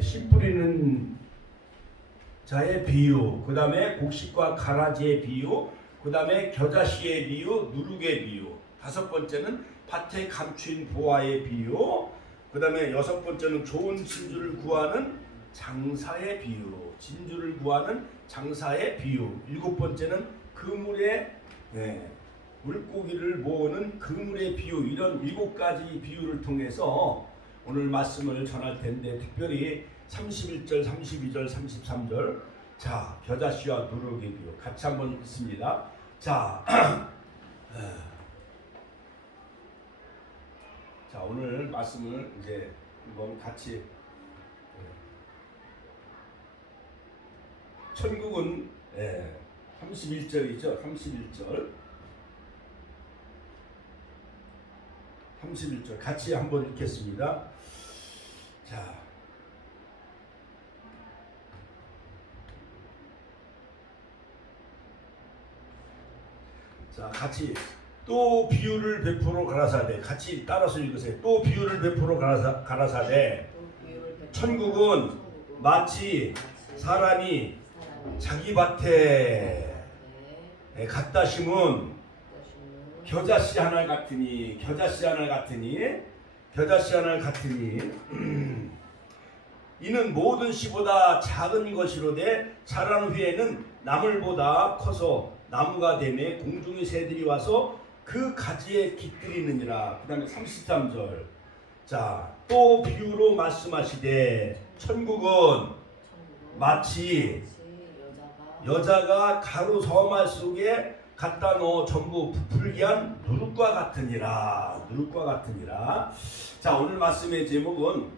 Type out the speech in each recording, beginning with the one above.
씨 뿌리는 자의 비유, 그 다음에 곡식과 가라지의 비유, 그 다음에 겨자씨의 비유, 누룩의 비유. 다섯 번째는 밭에 감추인 보화의 비유, 그 다음에 여섯 번째는 좋은 진주를 구하는 장사의 비유, 진주를 구하는 장사의 비유. 일곱 번째는 그물에 물고기를 모으는 그물의 비유. 이런 일곱 가지 비유를 통해서 오늘 말씀을 전할 텐데, 특별히 31절, 32절, 33절. 자, 겨자씨와 누룩의 비유 같이 한번 읽습니다. 자, 자, 오늘 말씀을 이제 한번 같이. 천국은 31절이죠. 31절 같이 한번 읽겠습니다. 자, 같이. 또 비유를 베풀어 가라사대. 같이 따라서 읽으세요. 또 비유를 베풀어 가라사대. 천국은 마치 사람이 자기 밭에 갖다 심은 겨자씨 하나 같으니 이는 모든 씨보다 작은 것이로되 자란 후에는 나물보다 커서 나무가 되매 공중의 새들이 와서 그 가지에 깃들이느니라. 그 다음에 33절. 자, 또 비유로 말씀하시되 천국은 마치 여자가 가루 서말 속에 갖다 넣어 전부 부풀게 한 누룩과 같으니라. 자, 오늘 말씀의 제목은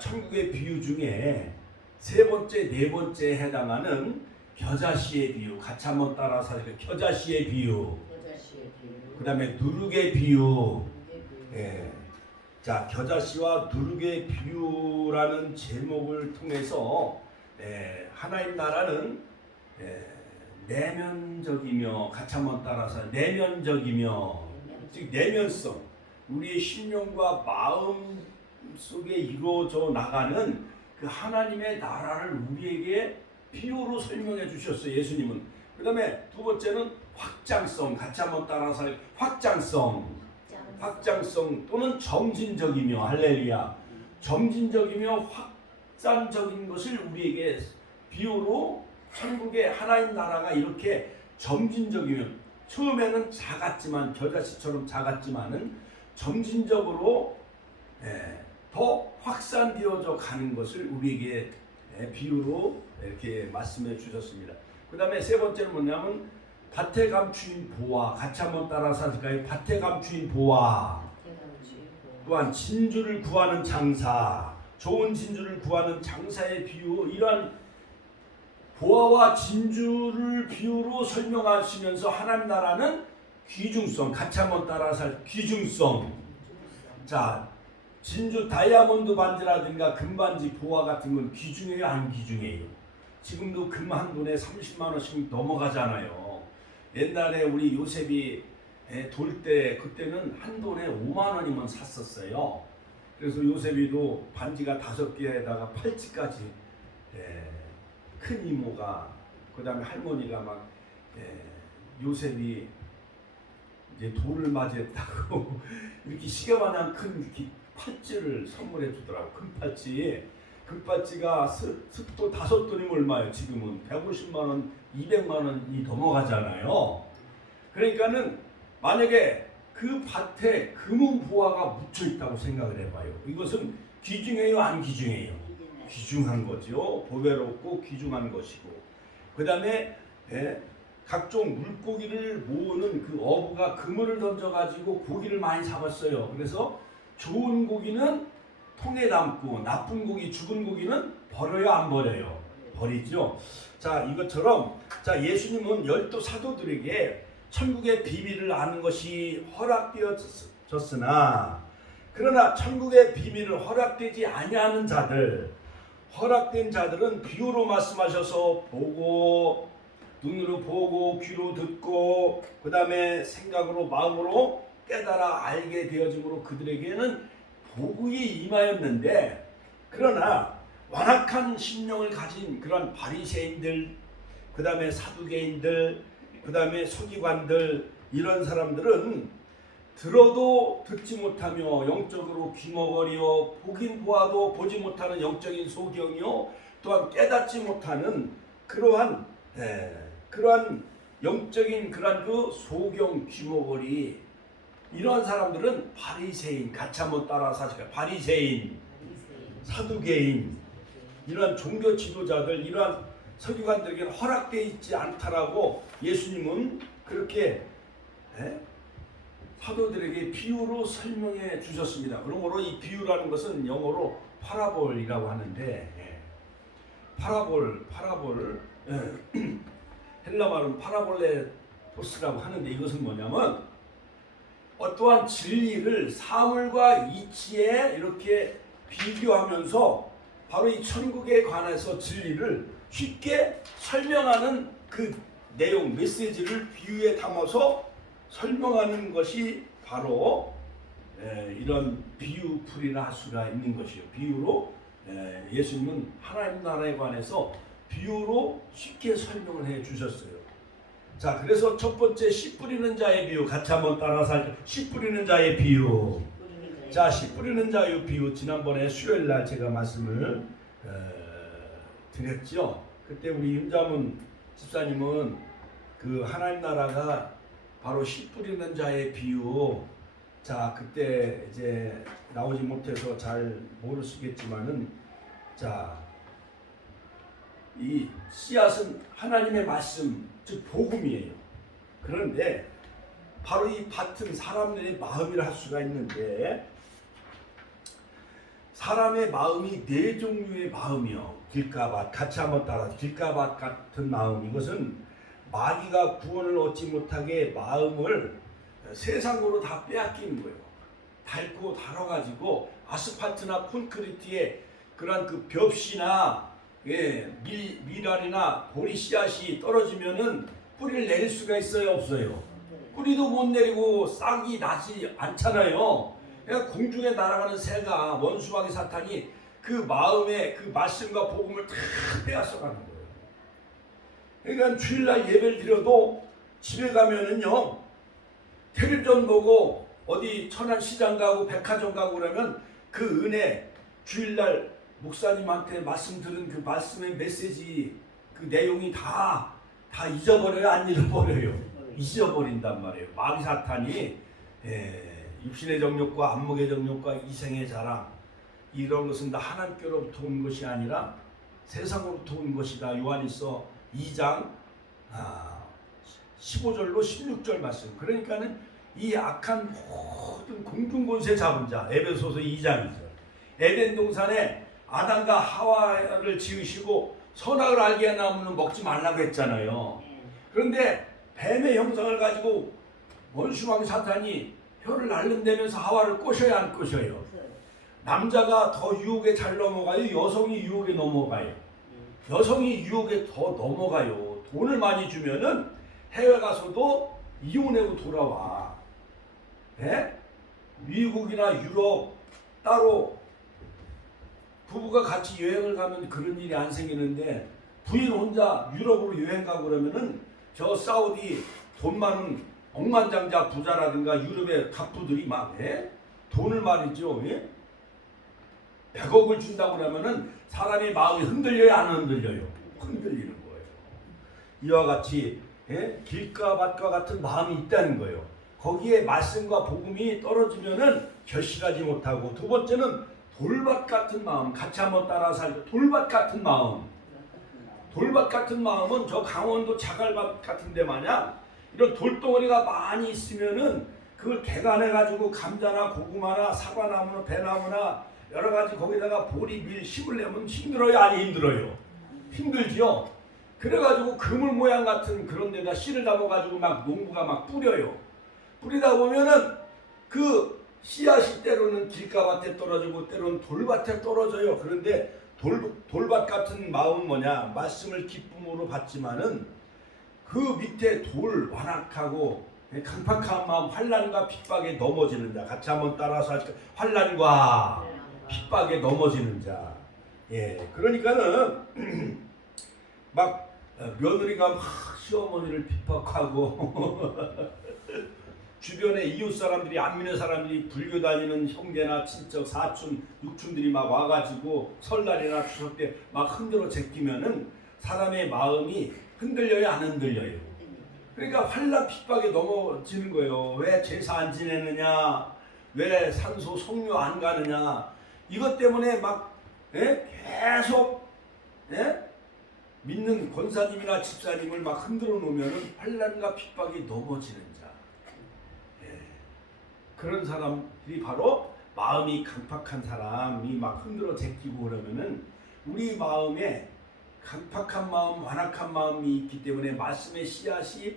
천국의 비유 중에 세 번째, 네 번째에 해당하는 겨자씨의 비유. 같이 한번 따라서 하세요. 겨자씨의 비유. 그 다음에 누룩의 비유. 자, 겨자씨와 누룩의 비유라는 제목을 통해서 하나님 나라는 내면적이며, 같이 한번 따라서 내면적이며, 즉 내면성, 우리의 심령과 마음 속에 이루어져 나가는 그 하나님의 나라를 우리에게 비유로 설명해 주셨어요, 예수님은. 그 다음에 두 번째는 확장성. 같이 한번 따라서 확장성 또는 점진적이며, 할렐루야, 점진적이며 확장적인 것을 우리에게 비유로, 천국의 하나님 나라가 이렇게 점진적이며, 처음에는 작았지만, 겨자씨처럼 작았지만은 점진적으로 더 확산되어져 가는 것을 우리에게 비유로 이렇게 말씀해 주셨습니다. 그 다음에 세 번째는 뭐냐면 밭에 감추인 보화. 같이 한번 따라서 할까요? 밭에 감추인 보화. 또한 진주를 구하는 장사, 좋은 진주를 구하는 장사의 비유. 이러한 보화와 진주를 비유로 설명하시면서 하나님 나라는 귀중성. 같이 한번 따라서 귀중성. 자, 진주 다이아몬드 반지라든가 금반지, 보화 같은 건 귀중해요, 안 귀중해요? 지금도 금 한 돈에 30만 원씩 넘어가잖아요. 옛날에 우리 요셉이 돌 때, 그때는 한 돈에 5만 원이면 샀었어요. 그래서 요셉이도 반지가 5개에다가 팔찌까지, 큰 이모가, 그 다음에 할머니가 막 요셉이 이제 돌을 맞이했다고 이렇게 시계마냥 큰 팔찌를 선물해 주더라고. 큰 팔찌. 그 팔찌가 습도 5돈이면 얼마예요? 지금은 150만 원, 200만 원이 넘어가잖아요. 그러니까는 만약에 그 밭에 금은 보화가 묻혀 있다고 생각을 해봐요. 이것은 귀중해요, 안 귀중해요? 귀중한 거죠. 보배롭고 귀중한 것이고. 그 다음에 각종 물고기를 모으는 그 어부가 그물을 던져가지고 고기를 많이 잡았어요. 그래서 좋은 고기는 통에 담고 나쁜 고기, 죽은 고기는 버려요, 안 버려요? 버리죠. 자, 이것처럼 자, 예수님은 12 사도들에게 천국의 비밀을 아는 것이 허락되어졌으나, 그러나 천국의 비밀을 허락되지 아니하는 자들, 허락된 자들은 비유로 말씀하셔서 보고, 눈으로 보고, 귀로 듣고, 그 다음에 생각으로, 마음으로 깨달아 알게 되어짐으로 그들에게는 복이 임하였는데, 그러나 완악한 심령을 가진 그런 바리새인들, 그 다음에 사두개인들, 그 다음에 서기관들, 이런 사람들은 들어도 듣지 못하며 영적으로 귀머거리요 보긴 보아도 보지 못하는 영적인 소경이요 또한 깨닫지 못하는 그러한 영적인 그러한 그 소경 귀머거리, 이러한 사람들은 바리새인, 같이 한번 따라 사실까? 바리새인, 사두개인, 이러한 종교 지도자들, 이러한 서기관들에게는 허락되어 있지 않다라고 예수님은 그렇게 사도들에게 비유로 설명해 주셨습니다. 그러므로 이 비유라는 것은 영어로 파라볼이라고 하는데, 파라볼 헬라 말은 파라볼레토스라고 하는데, 이것은 뭐냐면 어떠한 진리를 사물과 이치에 이렇게 비교하면서 바로 이 천국에 관해서 진리를 쉽게 설명하는 그 내용, 메시지를 비유에 담아서 설명하는 것이 바로 이런 비유풀이라 할 수가 있는 것이요. 비유로 예수님은 하나님 나라에 관해서 비유로 쉽게 설명을 해 주셨어요. 자, 그래서 첫 번째 씨 뿌리는 자의 비유, 같이 한번 따라서 할게요. 씨 뿌리는 자의 비유. 자, 씨 뿌리는 자의 비유, 지난번에 수요일 날 제가 말씀을 드렸죠. 그때 우리 윤자문 집사님은 그 하나님 나라가 바로 씨 뿌리는 자의 비유, 자, 그때 이제 나오지 못해서 잘 모르시겠지만은, 자, 이 씨앗은 하나님의 말씀, 즉 복음이에요. 그런데 바로 이 밭은 사람들의 마음이라 할 수가 있는데, 사람의 마음이 네 종류의 마음이요. 길가밭, 같이 한번 따라, 길가밭 같은 마음, 이것은 마귀가 구원을 얻지 못하게 마음을 세상으로 다 빼앗기는 거예요. 닳고 달아가지고 아스팔트나 콘크리트에 그런 그 벽시나 밀알이나 보리 씨앗이 떨어지면은 뿌리를 내릴 수가 있어요, 없어요? 뿌리도 못 내리고 싹이 나지 않잖아요. 그러니까 공중에 날아가는 새가, 원수마귀 사탄이 그 마음에 그 말씀과 복음을 다 빼앗아가는 거예요. 그러니까 주일날 예배를 드려도 집에 가면은요, 텔레비전 보고 어디 천안시장 가고 백화점 가고 그러면 그 은혜, 주일날 목사님한테 말씀 들은 그 말씀의 메시지, 그 내용이 다 잊어버려요? 안 잊어버려요? 잊어버린단 말이에요. 마귀 사탄이 육신의 정욕과 안목의 정욕과 이생의 자랑, 이런 것은 다 하나님께로부터 온 것이 아니라 세상으로부터 온 것이다. 요한일서 2장 15절로 16절 말씀. 그러니까는 이 악한 모든 공중권세 잡은 자, 에베소서 2장이죠. 에덴 동산에 아담과 하와를 지으시고 선악을 알게 한 나무는 먹지 말라고 했잖아요. 그런데 뱀의 형상을 가지고 원수마귀 사탄이 혀를 날름대면서 하와를 꼬셔야 안 꼬셔요? 남자가 더 유혹에 잘 넘어가요? 여성이 유혹에 넘어가요? 여성이 유혹에 더 넘어가요. 돈을 많이 주면은 해외 가서도 이혼하고 돌아와. 미국이나 유럽 따로 부부가 같이 여행을 가면 그런 일이 안 생기는데, 부인 혼자 유럽으로 여행 가고 그러면은 저 사우디 돈 많은 억만장자 부자라든가 유럽의 갑부들이 막 돈을 말이죠. 100억을 준다고 그러면은 사람의 마음이 흔들려요, 안 흔들려요? 흔들리는 거예요. 이와 같이 길가밭과 같은 마음이 있다는 거예요. 거기에 말씀과 복음이 떨어지면은 결실하지 못하고, 두 번째는 돌밭 같은 마음, 같이 한번 따라서 할게요. 돌밭 같은 마음. 돌밭 같은 마음은 저 강원도 자갈밭 같은 데 마냥 이런 돌덩어리가 많이 있으면은 그걸 개간해가지고 감자나 고구마나 사과나무나 배나무나 여러 가지 거기다가 보리, 밀, 심을 내면 힘들어요, 아니 힘들어요? 힘들지요. 그래가지고 그물 모양 같은 그런 데다 씨를 담아가지고 막 농부가 막 뿌려요. 뿌리다 보면은 그 씨앗이 때로는 길가밭에 떨어지고 때로는 돌밭에 떨어져요. 그런데 돌밭 같은 마음은 뭐냐? 말씀을 기쁨으로 받지만은 그 밑에 완악하고 강팍한 마음, 환난과 핍박에 넘어지는 자. 같이 한번 따라서 할게요. 환난과 핍박에 넘어지는 자. 예, 그러니까는 막 며느리가 막 시어머니를 핍박하고 주변에 이웃 사람들이 안 믿는 사람들이 불교 다니는 형제나 친척 사촌 육촌들이 막 와가지고 설날이나 추석 때 막 흔들어 제끼면은 사람의 마음이 흔들려요 안 흔들려요? 그러니까 환난 핍박에 넘어지는 거예요. 왜 제사 안 지내느냐? 왜 산소 성묘 안 가느냐? 이것 때문에 막 계속 믿는 권사님이나 집사님을 막 흔들어 놓으면은 환난과 핍박에 넘어지는 자. 그런 사람들이 바로 마음이 강팍한 사람이 막 흔들어 제끼고 그러면은 우리 마음에 강팍한 마음, 완악한 마음이 있기 때문에 말씀의 씨앗이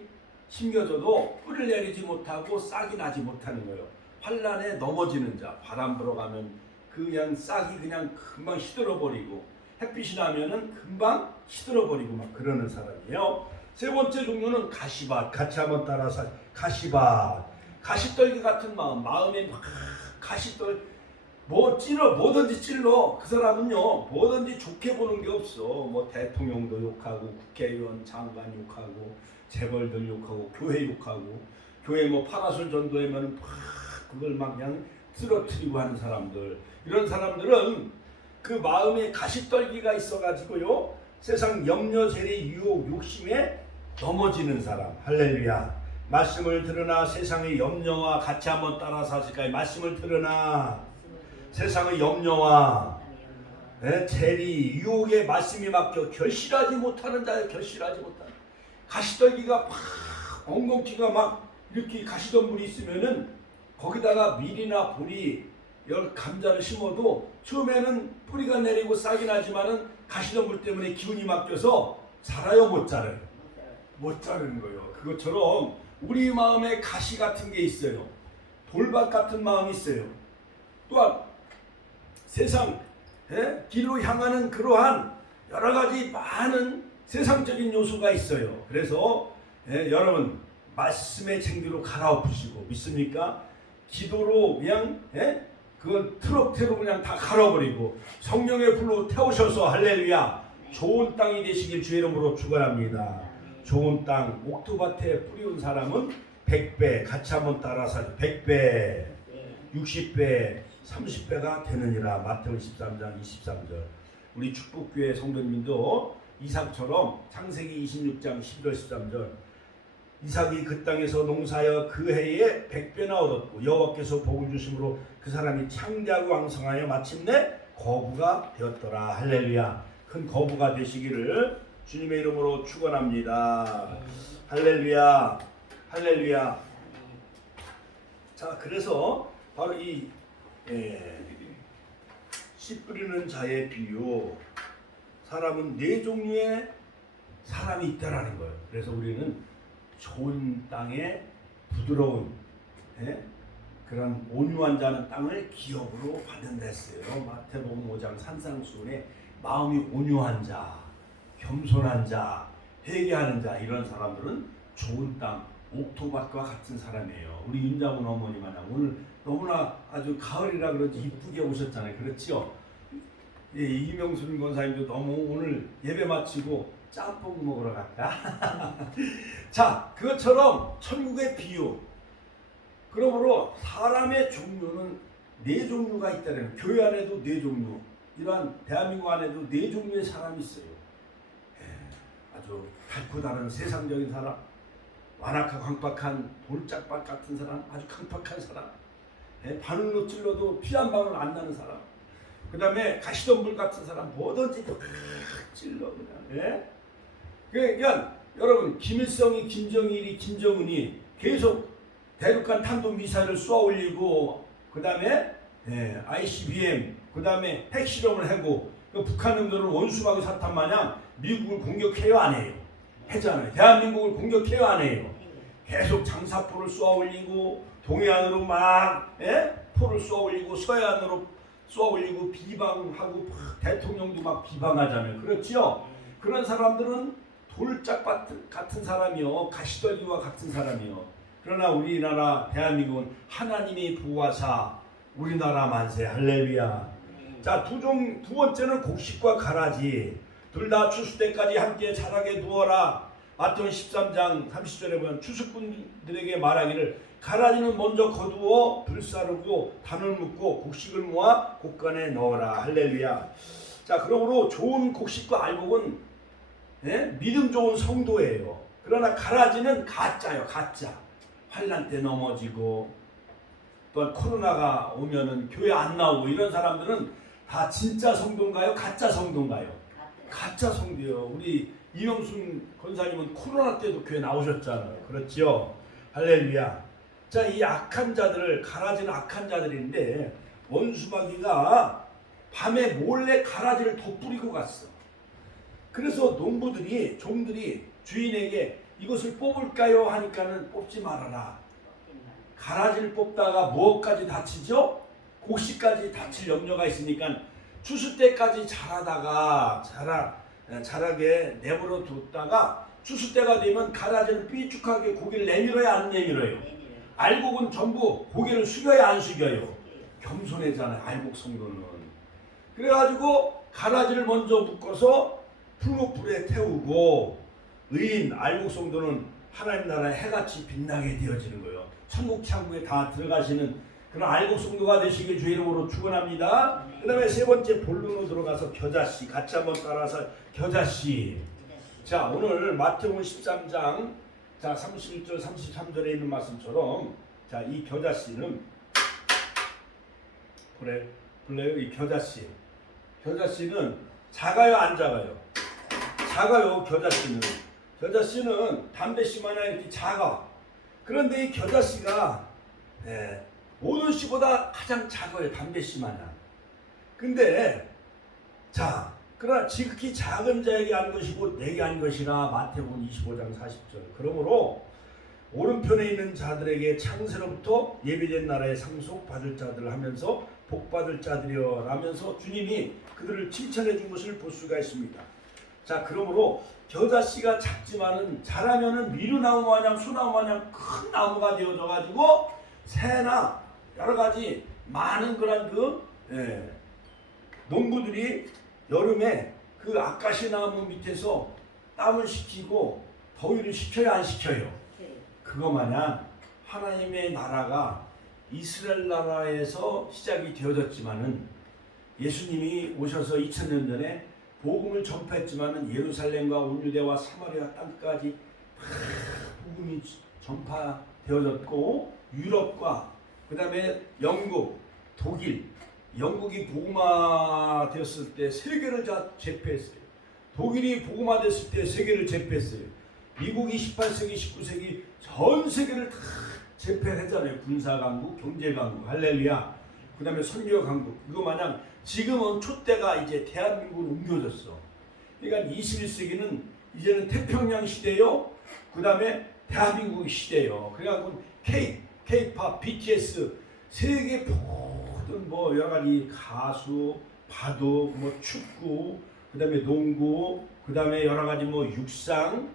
심겨져도 뿌리를 내리지 못하고 싹이 나지 못하는 거예요. 환난에 넘어지는 자, 바람 불어가면 그냥 싹이 그냥 금방 시들어버리고 햇빛이 나면은 금방 시들어버리고 막 그러는 사람이에요. 세 번째 종류는 가시밭. 같이 한번 따라서 가시밭. 가시떨기 같은 마음, 마음에 막 가시떨 뭐든지 찔러. 그 사람은요 뭐든지 좋게 보는 게 없어. 뭐 대통령도 욕하고 국회의원 장관 욕하고 재벌들 욕하고 교회 욕하고 교회 뭐 파라솔 전도하면 막 그걸 막 그냥 쓰러뜨리고 하는 사람들. 이런 사람들은 그 마음에 가시떨기가 있어가지고요 세상 염려 세리 유혹 욕심에 넘어지는 사람. 할렐루야. 말씀을 들으나 세상의 염려와 같이 한번 따라서 하실까요? 말씀을 들으나 세상의 염려와 재리 유혹에 말씀이 맡겨 결실하지 못하는 자예요. 결실하지 못하는 가시떨기가 팍 엉겅퀴가 막 이렇게 가시덤불이 있으면은 거기다가 밀이나 보리 감자를 심어도 처음에는 뿌리가 내리고 싹이 나지만은 가시덤불 때문에 기운이 맡겨서 자라요 못 자라요? 못 자르는 거예요. 그것처럼 우리 마음에 가시 같은 게 있어요. 돌밭 같은 마음이 있어요. 또한 세상 길로 향하는 그러한 여러 가지 많은 세상적인 요소가 있어요. 그래서 여러분 말씀의 쟁기로 갈아엎으시고 믿습니까? 기도로 그냥 그걸 트럭대로 그냥 다 갈아버리고 성령의 불로 태우셔서 할렐루야 좋은 땅이 되시길 주의 이름으로 축원합니다. 좋은 땅 옥토밭에 뿌리운 사람은 100배 같이 한번 따라서 100배 60배 30배가 되느니라. 마태복음 13장 23절. 우리 축복교회 성도님도 이삭처럼 창세기 26장 11절 13절 이삭이 그 땅에서 농사하여 그 해에 100배나 얻었고 여호와께서 복을 주심으로 그 사람이 창대하고 왕성하여 마침내 거부가 되었더라. 할렐루야. 큰 거부가 되시기를 주님의 이름으로 축원합니다. 할렐루야. 할렐루야. 자, 그래서 바로 이 씨 뿌리는 자의 비유. 사람은 네 종류의 사람이 있다라는 거예요. 그래서 우리는 좋은 땅에 부드러운 그런 온유한 자는 땅을 기업으로 받는다 했어요. 마태복음 5장 산상수훈에 마음이 온유한 자, 겸손한 자, 회개하는 자 이런 사람들은 좋은 땅, 옥토밭과 같은 사람이에요. 우리 윤장훈 어머니 마냥 오늘 너무나 아주 가을이라 그런지 이쁘게 오셨잖아요. 그렇지요? 예, 이명순 권사님도 너무 오늘 예배 마치고 짬뽕 먹으러 갈까? 자, 그것처럼 천국의 비유. 그러므로 사람의 종류는 네 종류가 있다는 교회 안에도 네 종류, 이러한 대한민국 안에도 네 종류의 사람이 있어요. 아주 달고 다른 세상적인 사람, 완악하고 강팍한 돌짝밭 같은 사람, 아주 강팍한 사람, 바늘로 찔러도 피 한 방울 안 나는 사람, 그 다음에 가시덤불 같은 사람, 뭐든지 찔러 그냥. 그러니까 여러분 김일성이, 김정일이, 김정은이 계속 대륙간 탄도미사일을 쏘아 올리고 그 다음에 ICBM, 그 다음에 핵실험을 하고 북한 놈들은 원수마귀 사탄 마냥 미국을 공격해요 안 해요? 했잖아요. 대한민국을 공격해요 안 해요? 계속 장사포를 쏘아 올리고 동해안으로 막 포를 쏘아 올리고 서해안으로 쏘아 올리고 비방하고 대통령도 막 비방하잖아요. 그렇죠? 그런 사람들은 돌짝밭 같은 사람이요, 가시떨기와 같은 사람이요. 그러나 우리나라 대한민국은 하나님이 보호하사 우리나라 만세. 할렐루야. 자, 두 번째는 곡식과 가라지. 둘 다 추수 때까지 함께 자라게 두어라. 마태복음 13장 30절에 보면 추수꾼들에게 말하기를 가라지는 먼저 거두어 불사르고 단을 묶고 곡식을 모아 곡간에 넣어라. 할렐루야. 자, 그러므로 좋은 곡식과 알곡은 믿음 좋은 성도예요. 그러나 가라지는 가짜요. 가짜. 환난 때 넘어지고 또 코로나가 오면은 교회 안 나오고 이런 사람들은 다 진짜 성도인가요? 가짜 성도인가요? 가짜 성도요. 우리 이영순 권사님은 코로나 때도 교회 나오셨잖아요. 그렇죠? 할렐루야. 자, 이 악한 자들을, 가라지는 악한 자들인데 원수마귀가 밤에 몰래 가라지를 덧뿌리고 갔어. 그래서 농부들이, 종들이 주인에게 이것을 뽑을까요? 하니까는 뽑지 말아라. 가라지를 뽑다가 무엇까지 다치죠? 곡식까지 다칠 염려가 있으니까 추수 때까지 자라다가 자라게 내버려 뒀다가 추수 때가 되면 가라지는 삐죽하게 고개를 내밀어야 안 내밀어요? 알곡은 전부 고개를 숙여야 안 숙여요? 겸손해잖아요. 알곡 성도는. 그래가지고 가라지를 먼저 묶어서 풀무불에 태우고 의인 알곡 성도는 하나님 나라의 해같이 빛나게 되어지는 거예요. 천국 창고에 다 들어가시는 그런 알곡 성도가 되시길 주의 이름으로 축원합니다. 그 다음에 세 번째 본론으로 들어가서 겨자씨 같이 한번 따라서 겨자씨. 자, 오늘 마태복음 13장 자 31절 33절에 있는 말씀처럼 자, 이 겨자씨는 볼래요? 이 겨자씨. 겨자씨는 작아요, 안 작아요? 작아요. 겨자씨는 담배씨 마냥 이렇게 작아. 그런데 이 겨자씨가 모든 씨보다 가장 작아요. 담배씨 마냥. 근데 자, 그러나 지극히 작은 자에게 한 것이고 내게 한 것이라. 마태복음 25장 40절. 그러므로 오른편에 있는 자들에게 창세로부터 예비된 나라의 상속받을 자들 하면서 복받을 자들이여 라면서 주님이 그들을 칭찬해 준 것을 볼 수가 있습니다. 자, 그러므로 겨자씨가 작지만은 자라면은 미루나무 마냥 소나무 마냥 큰 나무가 되어져 가지고 새나 여러 가지 많은 그런 농부들이 여름에 그 아카시 나무 밑에서 땀을 식히고 더위를 식혀야 안 식혀요? 그거 마냥 하나님의 나라가 이스라엘 나라에서 시작이 되어졌지만은 예수님이 오셔서 2000년 전에 복음을 전파했지만은 예루살렘과 온 유대와 사마리아 땅까지 복음이 전파되어졌고 유럽과 그 다음에 영국, 독일, 영국이 복음화 되었을 때 세계를 다 제패했어요. 독일이 복음화 됐을 때 세계를 제패했어요. 미국이 18세기, 19세기 전 세계를 다 제패했잖아요. 군사강국, 경제강국, 할렐루야. 그 다음에 선교강국. 이거 마냥 지금은 촛대가 이제 대한민국으로 옮겨졌어. 그러니까 21세기는 이제는 태평양 시대요. 그 다음에 대한민국 시대요. 그래갖고 K-팝, BTS, 세계 모든 뭐 여러 가지 가수, 바둑, 뭐 축구, 그 다음에 농구, 그 다음에 여러 가지 뭐 육상,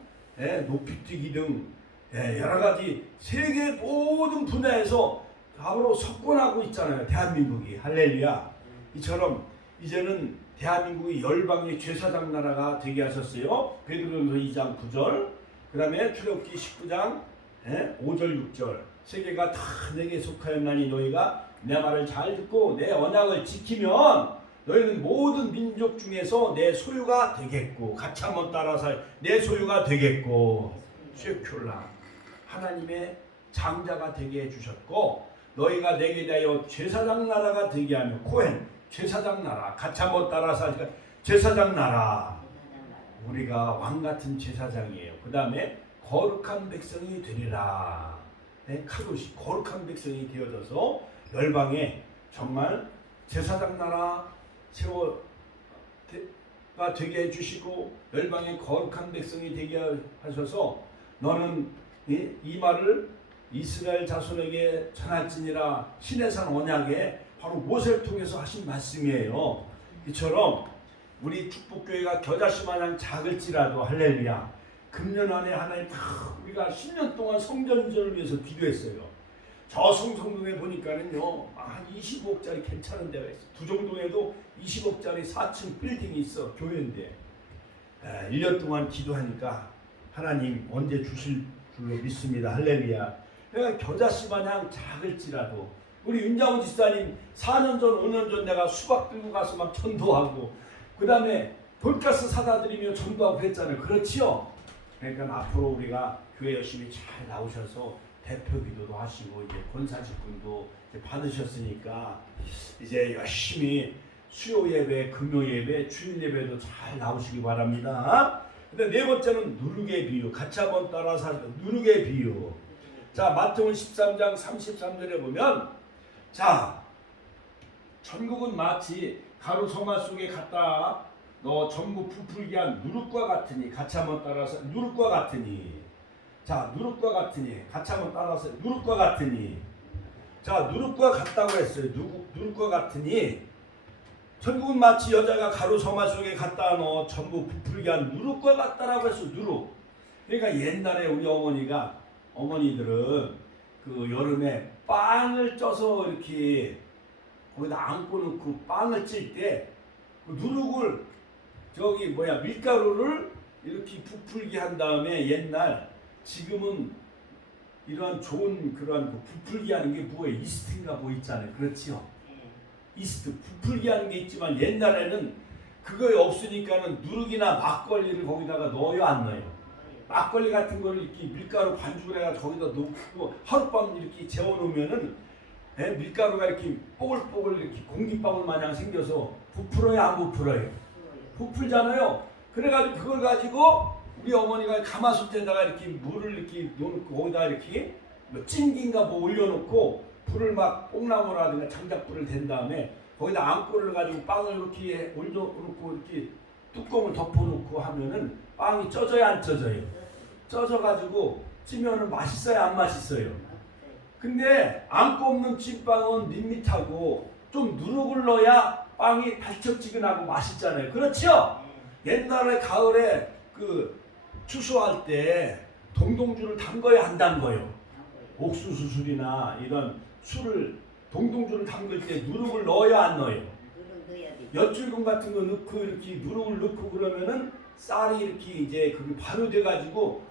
높이뛰기 등 여러 가지 세계 모든 분야에서 바로 석권하고 있잖아요. 대한민국이. 할렐루야. 이처럼 이제는 대한민국이 열방의 제사장 나라가 되게 하셨어요. 베드로전서 2장 9절, 그 다음에 출애굽기 19장 5절 6절. 세계가 다 내게 속하였나니 너희가 내 말을 잘 듣고 내 언약을 지키면 너희는 모든 민족 중에서 내 소유가 되겠고. 같이 한번 따라서 내 소유가 되겠고. 쉐큘라. 하나님의 장자가 되게 해주셨고 너희가 내게 대하여 제사장 나라가 되게 하며. 코헨 제사장 나라. 같이 한번 따라서 하니까 제사장 나라. 우리가 왕같은 제사장이에요. 그 다음에 거룩한 백성이 되리라. 카도시 거룩한 백성이 되어져서 열방에 정말 제사장 나라 세워가 되게 해주시고 열방의 거룩한 백성이 되게 하셔서 너는 이 말을 이스라엘 자손에게 전할지니라. 시내산 언약에 바로 모세를 통해서 하신 말씀이에요. 이처럼 우리 축복교회가 겨자씨 마냥 작을지라도 할렐루야. 금년 안에 하나님 우리가 10년 동안 성전전을 위해서 기도했어요. 저 성동에 보니까는요 한 25억짜리 괜찮은 데가 있어. 두정동에도 20억짜리 4층 빌딩이 있어. 교회인데 1년 동안 기도하니까 하나님 언제 주실 줄로 믿습니다. 할렐루야. 내가 겨자씨 마냥 작을지라도 우리 윤장훈 집사님 4년 전 5년 전 내가 수박 들고 가서 막 전도하고 그 다음에 돈가스 사다 드리며 전도하고 그랬잖아요. 그렇지요? 그러니까 앞으로 우리가 교회 열심히 잘 나오셔서 대표 기도도 하시고 이제 권사 직분도 이제 받으셨으니까 이제 열심히 수요 예배, 금요 예배, 주일 예배도 잘 나오시기 바랍니다. 근데 네 번째는 누룩의 비유. 같이 한번 따라서 하죠. 누룩의 비유. 자, 마태복음 13장 33절에 보면 자, 천국은 마치 가루 성화 속에 갖다 너 전부 부풀게 한 누룩과 같으니. 같이 한번 따라서 누룩과 같으니. 자, 누룩과 같으니. 같이 한번 따라서 누룩과 같으니. 자, 누룩과 같다고 했어요. 누룩과 같으니. 천국은 마치 여자가 가루 성화 속에 갖다 넣어 전부 부풀게 한 누룩과 같다라고 했어. 누룩. 그러니까 옛날에 우리 어머니들은 그 여름에 빵을 쪄서 이렇게 거기다 안고 놓고 빵을 찔 때 그 누룩을 밀가루를 이렇게 부풀게 한 다음에 지금은 이러한 좋은 그러한 부풀게 하는 게 뭐예요? 이스트인가 뭐 있잖아요. 그렇지요? 이스트 부풀게 하는 게 있지만 옛날에는 그거 없으니까는 누룩이나 막걸리를 거기다가 넣어요, 안 넣어요? 막걸리 같은 거를 이렇게 밀가루 반죽을 해가지고 거기다 넣고 하룻밤 이렇게 재워놓으면은 밀가루가 이렇게 뽀글뽀글 이렇게 공기방울 마냥 생겨서 부풀어요, 안 부풀어요? 부풀잖아요. 그래가지고 그걸 가지고 우리 어머니가 가마솥에다가 이렇게 물을 이렇게 넣고 거기다 이렇게 찜기인가 뭐 올려놓고 불을 막 뽕나무라든가 장작불을 댄 다음에 거기다 앙꼬를 가지고 빵을 이렇게 올려놓고 이렇게 뚜껑을 덮어놓고 하면은 빵이 쪄져요, 안 쪄져요? 쪄져가지고 찌면은 맛있어요, 안 맛있어요? 근데 앙꼬 없는 찐빵은 밋밋하고 좀 누룩을 넣어야 빵이 달짝지근하고 맛있잖아요. 그렇죠? 옛날에 가을에 그 추수할 때 동동주를 담궈야 안 담궈요? 옥수수 술이나 이런 술을 동동주를 담글 때 누룩을 넣어야 안 넣어요? 엿줄금 같은 거 넣고 이렇게 누룩을 넣고 그러면은 쌀이 이렇게 이제 그게 발효돼 가지고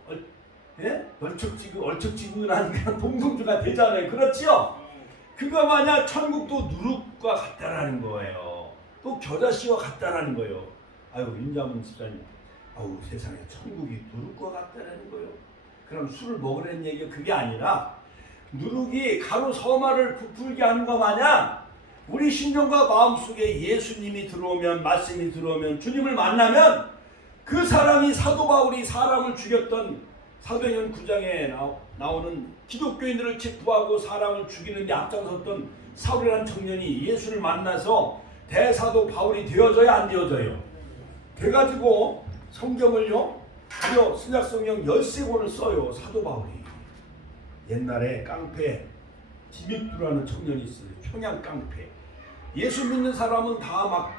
얼척지근한 그런 동동주가 되잖아요. 그렇지요? 그거 마냥 천국도 누룩과 같다라는 거예요. 또 겨자씨와 같다라는 거예요. 아유, 윤자문 집사님, 아우 세상에 천국이 누룩과 같다라는 거예요. 그럼 술을 먹으라는 얘기가 그게 아니라 누룩이 가루 서마를 부풀게 하는 것 마냥 우리 심령과 마음속에 예수님이 들어오면, 말씀이 들어오면, 주님을 만나면 그 사람이 사도 바울이 사람을 죽였던 사도행전 9장에 나오는 기독교인들을 체포하고 사람을 죽이는 데 앞장섰던 사울이라는 청년이 예수를 만나서 대사도 바울이 되어져야 안 되어져요? 돼가지고 성경을요 무려 신약성경 13권을 써요. 사도 바울이. 옛날에 깡패 디믹두라는 청년이 있어요. 평양 깡패. 예수 믿는 사람은 다 막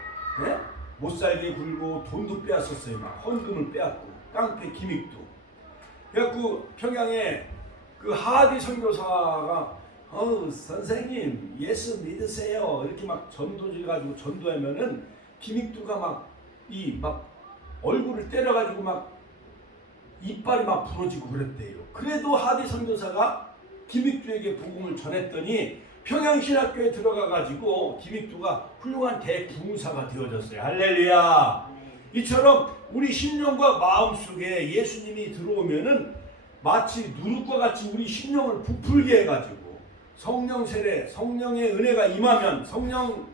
못살게 굴고 돈도 빼앗았어요. 막 헌금을 빼앗고. 깡패 기믹두. 그래갖고 평양에 그 하디 선교사가 선생님 예수 믿으세요 이렇게 막 전도지 가지고 전도하면은 기믹두가 막 얼굴을 때려가지고 막 이빨이 막 부러지고 그랬대요. 그래도 하디 선교사가 기믹두에게 복음을 전했더니 평양신학교에 들어가가지고 기믹두가 훌륭한 대부흥사가 되어졌어요. 할렐루야. 이처럼 우리 심령과 마음속에 예수님이 들어오면은 마치 누룩과 같이 우리 심령을 부풀게 해가지고 성령 세례, 성령의 은혜가 임하면 성령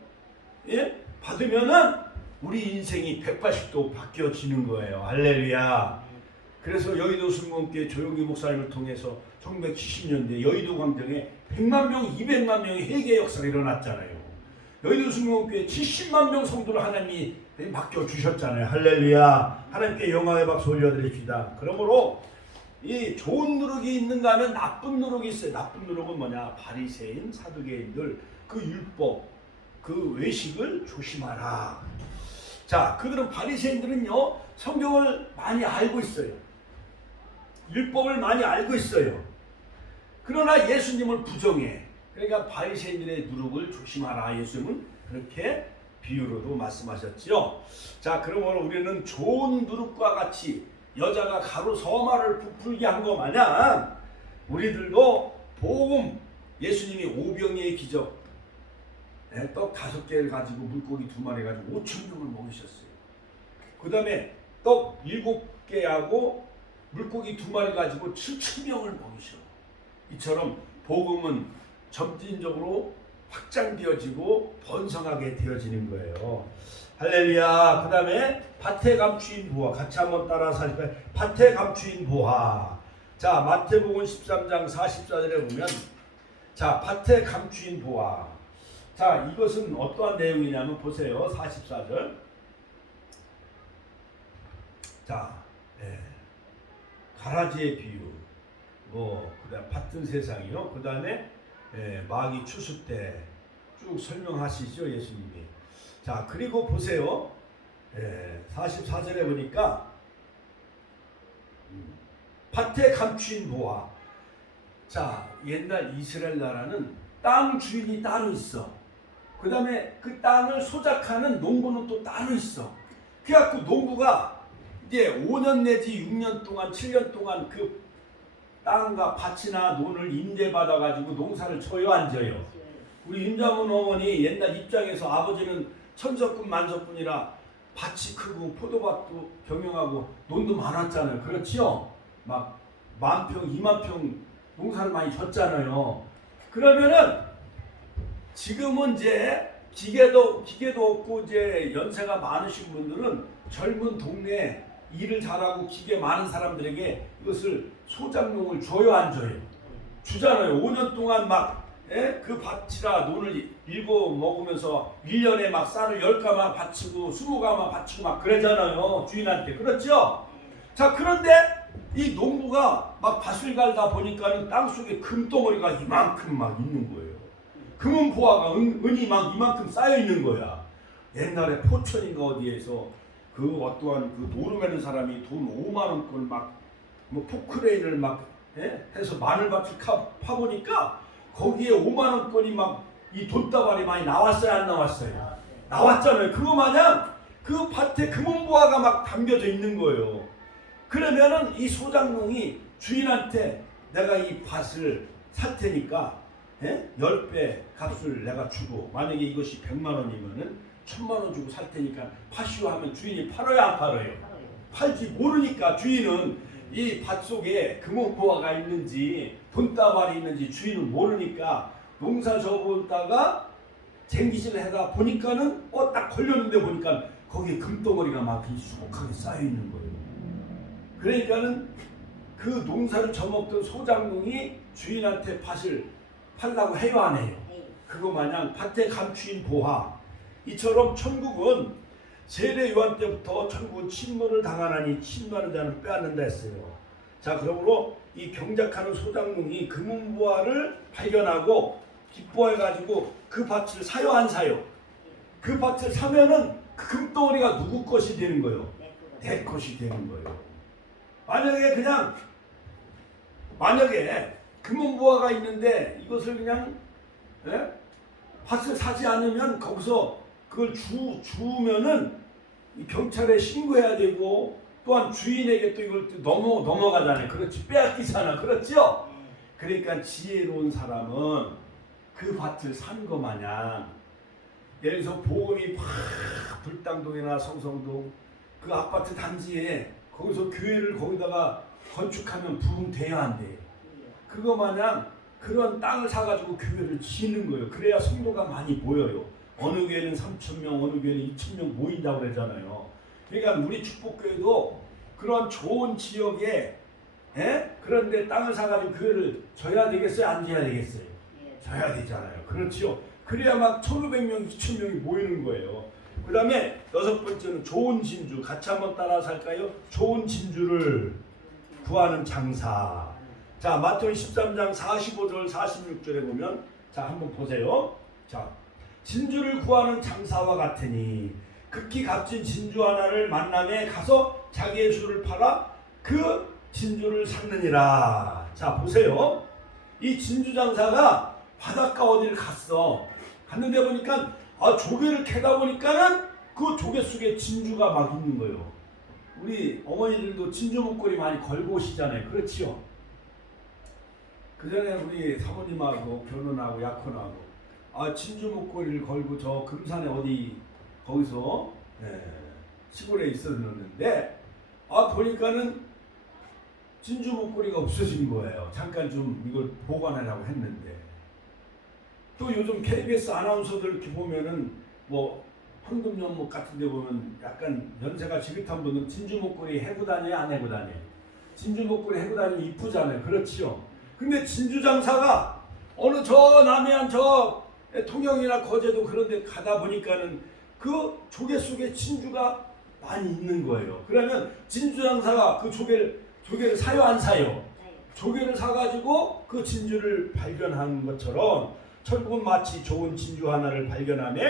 받으면은 우리 인생이 180도 바뀌어지는 거예요. 할렐루야. 그래서 여의도 순복음교회 조용기 목사님을 통해서 1970년대 여의도 광장에 100만 명, 200만 명의 회개 역사가 일어났잖아요. 여의도 순복음교회 70만 명 성도를 하나님이 맡겨주셨잖아요. 할렐루야. 하나님께 영광의 박수 올려드립시다. 그러므로 이 좋은 누룩이 있는가 하면 나쁜 누룩이 있어요. 나쁜 누룩은 뭐냐? 바리새인, 사두개인들 그 율법, 그 외식을 조심하라. 자, 그들은 바리새인들은요 성경을 많이 알고 있어요. 율법을 많이 알고 있어요. 그러나 예수님을 부정해. 그러니까 바리새인들의 누룩을 조심하라. 예수님은 그렇게 비유로도 말씀하셨지요. 자, 그러므로 우리는 좋은 누룩과 같이 여자가 가로 서마를 부풀게 한 것 마냥 우리들도 복음, 예수님이 오병이의 기적, 떡 5개를 가지고 물고기 2마리 가지고 5,000명을 먹이셨어요. 그 다음에 떡 7개하고 물고기 2마리 가지고 7,000명을 먹이셔. 이처럼 복음은 점진적으로 확장되어지고 번성하게 되어지는 거예요. 할렐루야. 그 다음에 밭에 감추인 보화. 같이 한번 따라서 할까요? 밭에 감추인 보화. 자, 마태복음 13장 44절에 보면, 자, 밭에 감추인 보화. 자, 이것은 어떠한 내용이냐면 보세요. 44절. 자, 가라지의 비유. 그다음 밭은 세상이요. 그 다음에 마귀 추수 때 쭉 설명하시죠, 예수님이. 자, 그리고 보세요. 44절에 보니까 밭에 감추인 보화. 자, 옛날 이스라엘 나라는 땅 주인이 따로 있어. 그 다음에 그 땅을 소작하는 농부는 또 따로 있어. 그래갖고 농부가 이제 5년 내지 6년 동안 7년 동안 그 땅과 밭이나 논을 임대받아가지고 농사를 쳐요, 안 져요? 우리 임자문 어머니 옛날 입장에서 아버지는 천석군 만석군이라 밭이 크고 포도밭도 경영하고 논도 많았잖아요. 그렇지요? 막 10,000평, 20,000평 농사를 많이 졌잖아요. 그러면은 지금은 이제 기계도 없고 이제 연세가 많으신 분들은 젊은 동네 일을 잘하고 기계 많은 사람들에게 이것을 소작농을 줘요, 안 줘요? 주잖아요. 5년 동안 막 그 밭이라 논을 일고 먹으면서 1년에 막 쌀을 10가마 바치고 20가마 바치고 막 그러잖아요, 주인한테. 그렇죠? 자, 그런데 이 농부가 막 밭을 갈다 보니까는 땅속에 금덩어리가 이만큼 막 있는 거예요. 금은 보화가 은이 막 이만큼 쌓여 있는 거야. 옛날에 포천인가 어디에서 그 어떠한 그 노름하는 사람이 돈 5만 원권 막 뭐 포크레인을 막 해서 마늘밭을 파보니까 거기에 5만 원권이 막 이 돈다발이 많이 나왔어요, 안 나왔어요? 나왔잖아요. 그거 마냥 그 밭에 금은보화가 막 담겨져 있는 거예요. 그러면은 이 소작농이 주인한테 내가 이 밭을 살 테니까 10배 값을 내가 주고, 만약에 이것이 100만 원이면은 1,000만 원 주고 살 테니까 파시오 하면 주인이 팔아요, 안 팔아요? 팔지 모르니까 주인은 이 밭 속에 금은보화가 있는지 돈다발이 있는지 주인은 모르니까 농사 져보다가 쟁기질을 해다 보니까는 딱 걸렸는데 보니까 거기에 금덩어리가 막 수북하게 쌓여 있는 거예요. 그러니까는 그 농사를 져먹던 소작농이 주인한테 밭을 팔라고 해요, 안 해요? 그거 마냥 밭에 감추인 보화. 이처럼 천국은 세례 요한 때부터 천국은 침노를 당하나니 침노하는 자는 빼앗는다 했어요. 자, 그러므로 이 경작하는 소작농이 금은보화를 발견하고 기뻐해가지고 그 밭을 사요, 안 사요? 그 밭을 사면은 그 금덩어리가 누구 것이 되는 거예요? 내 것이 되는 거예요. 만약에 금은보화가 있는데 이것을 그냥 밭을 사지 않으면 거기서 그걸 주우면은 경찰에 신고해야 되고, 또한 주인에게 또 이걸 넘어가잖아요. 그렇지, 빼앗기잖아. 그렇죠? 그러니까 지혜로운 사람은 그 밭을 산 거 마냥, 예를 들어서 보험이 막 불당동이나 성성동 그 아파트 단지에 거기서 교회를 거기다가 건축하면 부흥 돼야 안 돼. 그거 마냥 그런 땅을 사가지고 교회를 지는 거예요. 그래야 성도가 많이 모여요. 어느 교회는 3,000명, 어느 교회는 2,000명 모인다고 그러잖아요. 그러니까 우리 축복교회도 그런 좋은 지역에 그런데 땅을 사가지고 교회를 져야 되겠어요, 안 져야 되겠어요? 져야 되잖아요. 그렇지요. 그래야 막 1,500명, 2,000명이 모이는 거예요. 그 다음에 6번째는 좋은 진주. 같이 한번 따라서 할까요? 좋은 진주를 구하는 장사. 자, 마태복음 13장 45절 46절에 보면, 자, 한번 보세요. 자, 진주를 구하는 장사와 같으니 극히 값진 진주 하나를 만남에 가서 자기의 주를 팔아 그 진주를 샀느니라. 자, 보세요. 이 진주 장사가 바닷가 어디를 갔는데 보니까 조개를 캐다 보니까는 그 조개 속에 진주가 막 있는 거예요. 우리 어머니들도 진주 목걸이 많이 걸고 오시잖아요. 그렇지요? 그 전에 우리 사모님하고 결혼하고 약혼하고 진주 목걸이를 걸고 저 금산에 어디 거기서 시골에 있었는데 보니까는 진주 목걸이가 없어진 거예요. 잠깐 좀 이걸 보관하려고 했는데 또 요즘 KBS 아나운서들 이렇게 보면은 뭐 황금연못 같은 데 보면 약간 연세가 지긋한 분은 진주 목걸이 해고 다녀요? 안 해고 다녀요? 진주 목걸이 해고 다니면 이쁘잖아요. 그렇지요? 근데 진주 장사가 어느 저 남해안 저 통영이나 거제도 그런 데 가다 보니까는 그 조개 속에 진주가 많이 있는 거예요. 그러면 진주 장사가 그 조개를 사요 안 사요? 조개를 사가지고 그 진주를 발견한 것처럼 천국은 마치 좋은 진주 하나를 발견하며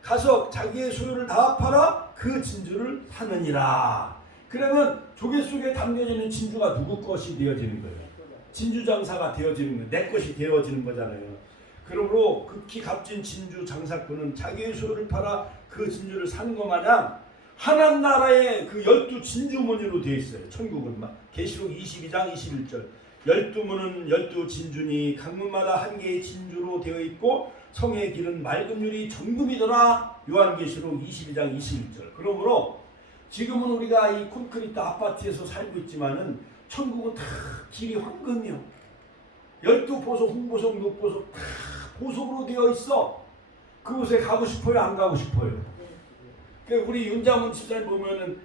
가서 자기의 소유를 다 팔아 그 진주를 사느니라. 그러면 조개 속에 담겨져 있는 진주가 누구 것이 되어지는 거예요? 진주 장사가 되어지는 거예요. 내 것이 되어지는 거잖아요. 그러므로 극히 값진 진주 장사꾼은 자기의 소유를 팔아 그 진주를 사는 것 마냥 하나님 나라의 그 12진주문으로 되어 있어요. 천국은 계시록 22장 21절 12문은 12진주니 각 문마다 한 개의 진주로 되어 있고 성의 길은 맑은 유리 정금이더라. 요한계시록 22장 21절. 그러므로 지금은 우리가 이 콘크리트 아파트에서 살고 있지만은 천국은 다 길이 황금이요. 12보석, 홍보석, 녹보석 다 보석으로 되어 있어. 그곳에 가고 싶어요? 안 가고 싶어요? 그러니까 우리 윤자문 집사님 보면은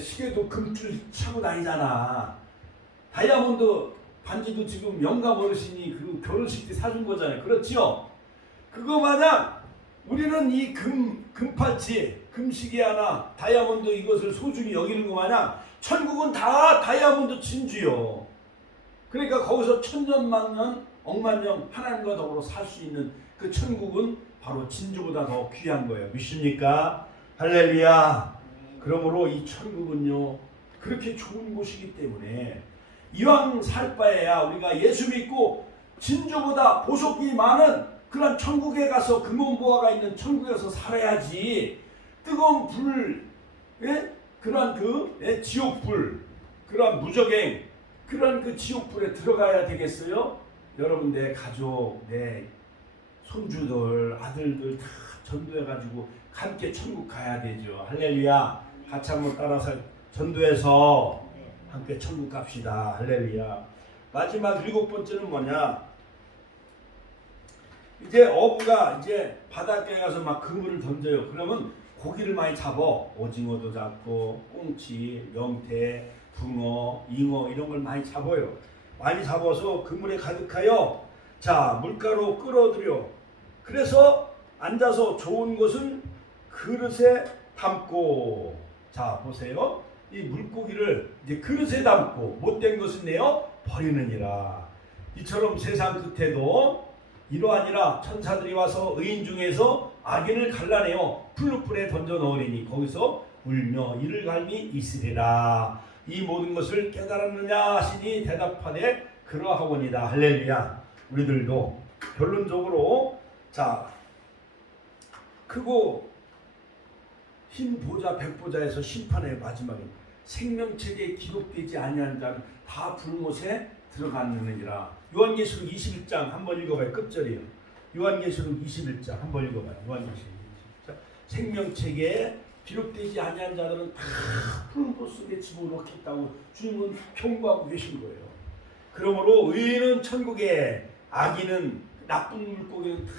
시계도 금줄 차고 다니잖아. 다이아몬드 반지도 지금 영감 어르신이 그 결혼식 때 사준 거잖아요. 그렇지요? 그거 마냥 우리는 이 금팔찌, 금시계 하나, 다이아몬드 이것을 소중히 여기는 거 마냥 천국은 다 다이아몬드 진주요. 그러니까 거기서 천년만년, 억만년 하나님과 더불어 살 수 있는 그 천국은 바로 진주보다 더 귀한 거예요. 믿습니까? 할렐루야. 그러므로 이 천국은요 그렇게 좋은 곳이기 때문에 이왕 살 바에야 우리가 예수 믿고 진주보다 보석이 많은 그런 천국에 가서 금은보화가 있는 천국에서 살아야지. 뜨거운 불, 그러한 지옥불, 그러한 무적행, 그러한 그 지옥불에 들어가야 되겠어요? 여러분 내 가족, 내 손주들, 아들들 다 전도해가지고 함께 천국 가야 되죠. 할렐루야. 같이 한번 따라서 전도해서 함께 천국 갑시다. 할렐루야. 마지막 7번째는 뭐냐? 이제 어부가 이제 바닷가에 가서 막 그물을 던져요. 그러면 고기를 많이 잡어. 오징어도 잡고 꽁치, 명태, 붕어, 잉어 이런 걸 많이 잡아요. 많이 잡아서 그물에 가득하여 자 물가로 끌어들여. 그래서 앉아서 좋은 것은 그릇에 담고. 자 보세요. 이 물고기를 이제 그릇에 담고 못된 것은 내어 버리느니라. 이처럼 세상 끝에도 이러하니라. 천사들이 와서 의인 중에서 악인을 갈라내어 풀무불에 던져 넣으리니 거기서 울며 이를 갈미 있으리라. 이 모든 것을 깨달았느냐 하시니 대답하되 그러하오니이다. 할렐루야. 우리들도 결론적으로 자 크고 흰 보좌 백보좌에서 심판의 마지막에 생명책에 기록되지 아니한 자는 다 불못에 들어갔느니라. 요한계시록 21장 한번 읽어봐요. 끝절이에요. 요한계시록 21장 한번 읽어봐요. 요한계시록 21장. 생명책에 기록되지 아니한 자들은 다 불못 속에 집어넣겠다고 주님은 경고하고 계신 거예요. 그러므로 의인은 천국에, 악인은 나쁜 물고기는 다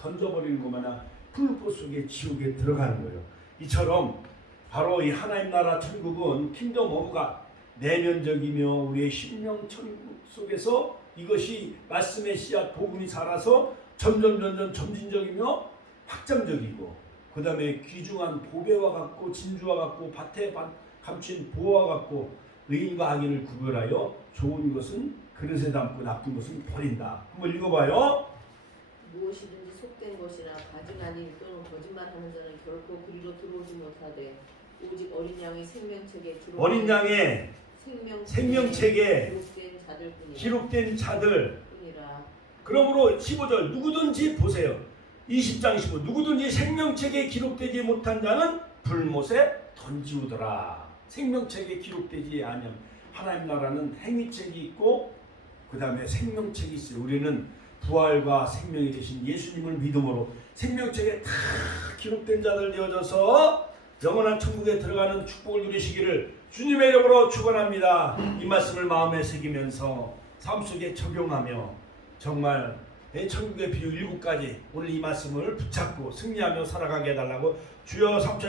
던져버리는 것마냥 불못 속에 지옥에 들어가는 거예요. 이처럼 바로 이 하나님 나라 천국은 킹덤 오브 갓 내면적이며 우리의 심령 천국 속에서 이것이 말씀의 씨앗 복음이 자라서 점점 점진적이며 확장적이고 그 다음에 귀중한 보배와 같고 진주와 같고 밭에 감춘 보화와 같고 의인과 악인을 구별하여 좋은 것은 그릇에 담고 나쁜 것은 버린다. 한번 읽어봐요. 무엇이든지 속된 것이나 가증 아닌 또는 거짓말하는 자는 결코 그리로 들어오지 못하되 오직 어린 양의 생명책에 어린 양의 생명책에 기록된 자들 뿐이라. 기록된 자들 그러므로 15절 누구든지 보세요. 20장 15 누구든지 생명책에 기록되지 못한 자는 불못에 던지우더라. 생명책에 기록되지 아니하면 하나님 나라는 행위책이 있고 그 다음에 생명책이 있어요. 우리는 부활과 생명이 되신 예수님을 믿음으로 생명책에 다 기록된 자들 되어져서 영원한 천국에 들어가는 축복을 누리시기를 주님의 이름으로 축원합니다. 이 말씀을 마음에 새기면서 삶 속에 적용하며 정말 천국의 비유 7가지 오늘 이 말씀을 붙잡고 승리하며 살아가게 해달라고 주여 3천